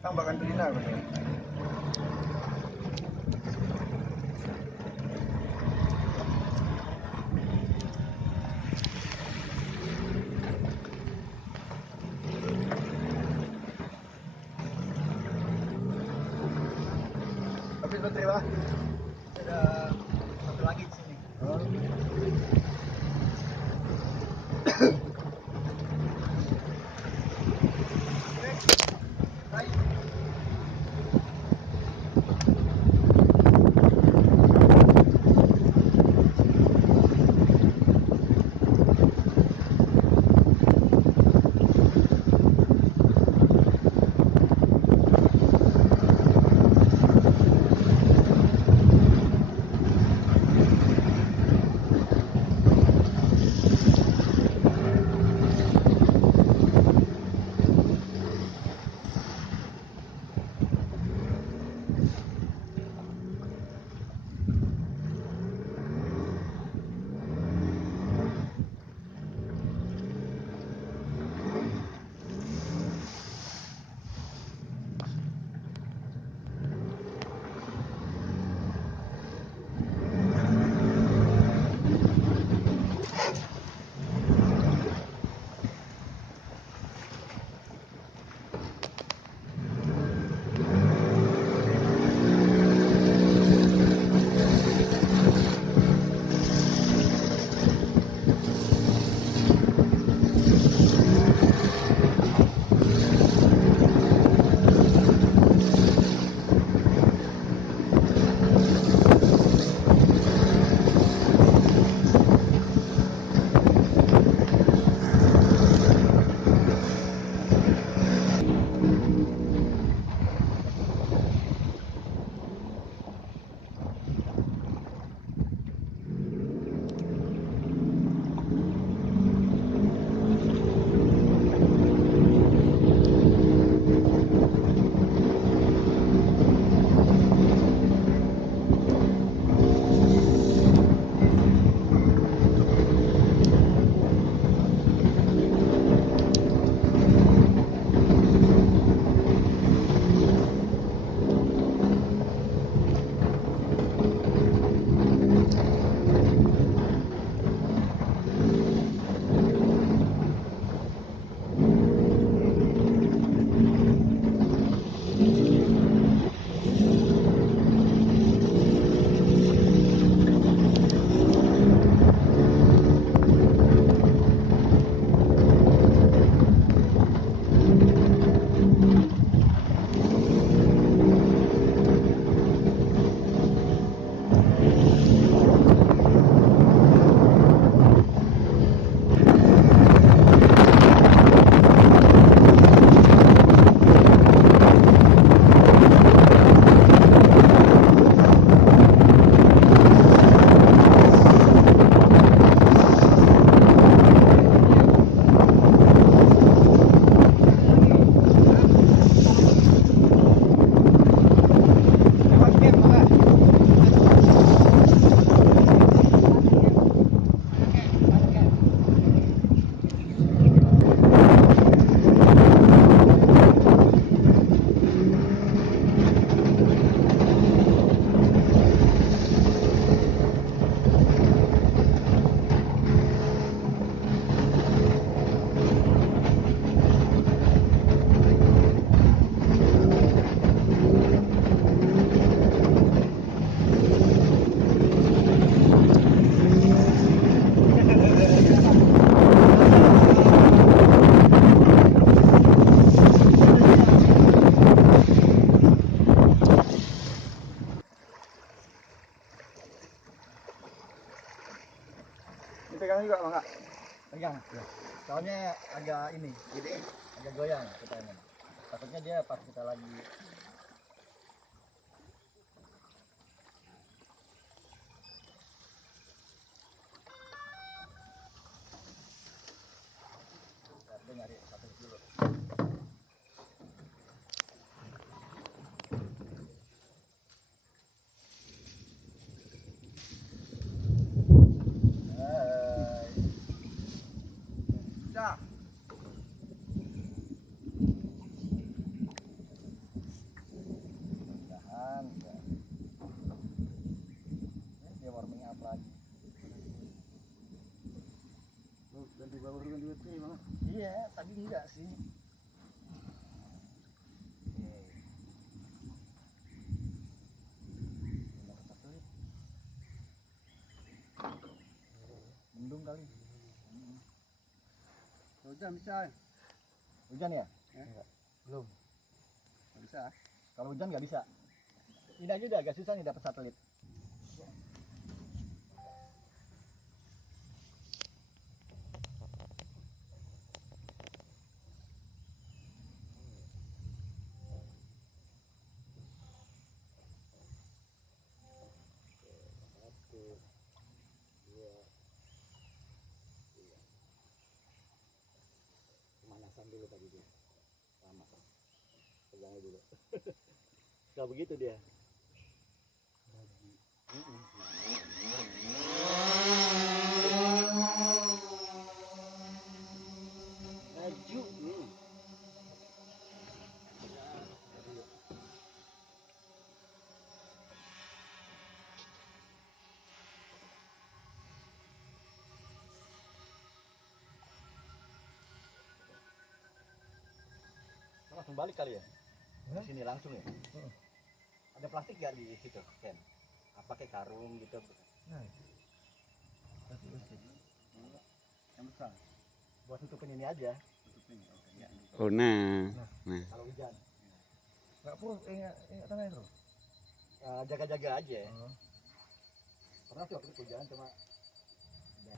Tambahkan Rina apa ya? Habis baterai Pak? Ada satu lagi di sini. Oh. Dipegang juga Bang Kak? Pegang. Ya. Soalnya agak ini, jadi agak goyang kita. Takutnya dia pas kita lagi dia nyari satu dulu. Dah. Hujan bisa. Hujan ya? Ya. Belum. Nggak bisa. Kalau hujan nggak bisa. Ini aja udah agak susah nih dapat satelit. Pemanasan dulu tadi dia. Lama. Pegangnya dulu. Gak begitu dia. Laju nih. Langsung balik kali ya? Di sini langsung ya? Ada plastik nggak di situ, Ken? Apa kayak karung gitu? Nah. Plastik. Yang besar. Buat tutupin ini aja. Tutupin. Oke, ya. Oh, nah. Nah. Kalau hujan. Nggak perlu ingat tanah itu. Jaga-jaga aja. Oh. Pernah sih waktu itu hujan cuma udah